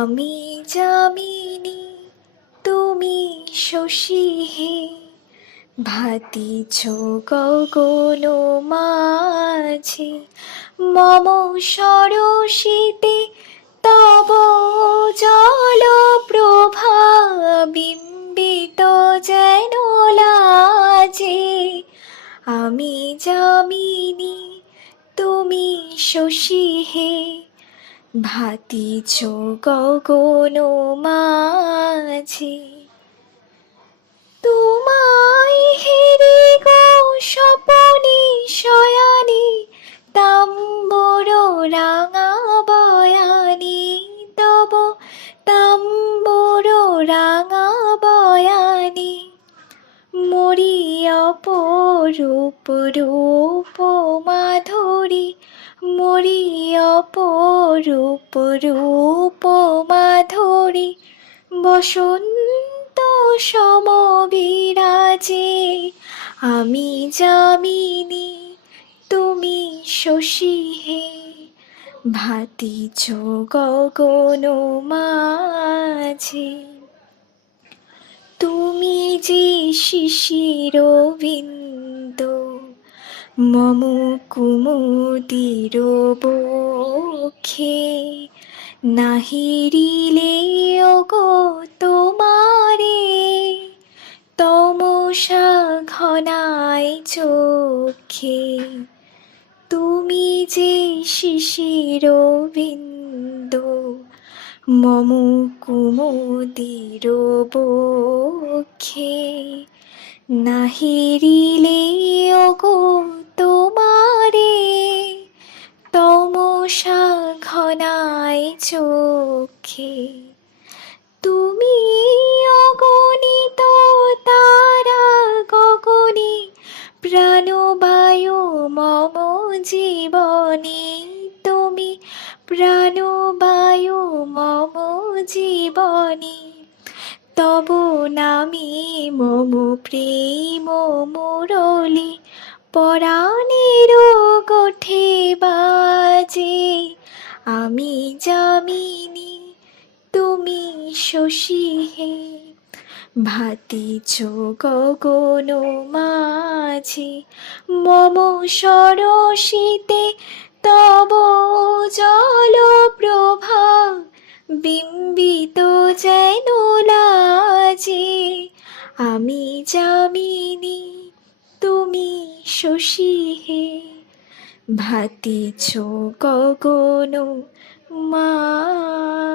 আমি যামিনী তুমি শশী হে, ভাতিছ গগন মাঝে। মম সরসিতে তব জল প্রভা, বিম্বিত যেন লাজে। আমি যামিনী তুমি শশী হে, ভাতিছ গগন মাঝে। তোমায় হেরি গো স্বপনে শয়ানে, তাম্বর রাঙা বয়ানে তব তাম্বর রাঙা বয়ানে। মরি অপরূপ রূপ মাধুরী, মরি অপরূপ রূপ মাধুরী। বসন্ত সমবিরাজে, আমি যামিনী তুমি শশী হে, ভাতিছ গগন মাঝে। তুমি যে শিশির বিন্দু মম কুমুদির বক্ষে, নাহিরিলে ওগো তোমারে তমসা ঘনায় চোখে। তুমি যে শিশির বিন্দু মম কুমুদির বক্ষে, নাহিরিলে ওগো তোমারে তমসা ঘনায় চোখে। তুমি অগণিত তারা গগনে, প্রাণবায়ু মম জীবনে। তুমি প্রাণবায়ু মম জীবনে, তব নামে মম প্রেম মুরলী পরাণের গোঠে বাজে। আমি যামিনী তুমি শশী হে, ভাতিছ গগন মাঝে। মম সরসিতে তব জল প্রভা, বিম্বিত যেন লাজে। আমি যামিনী তুমি শশী হে, ভাতিছ গগন মাঝে।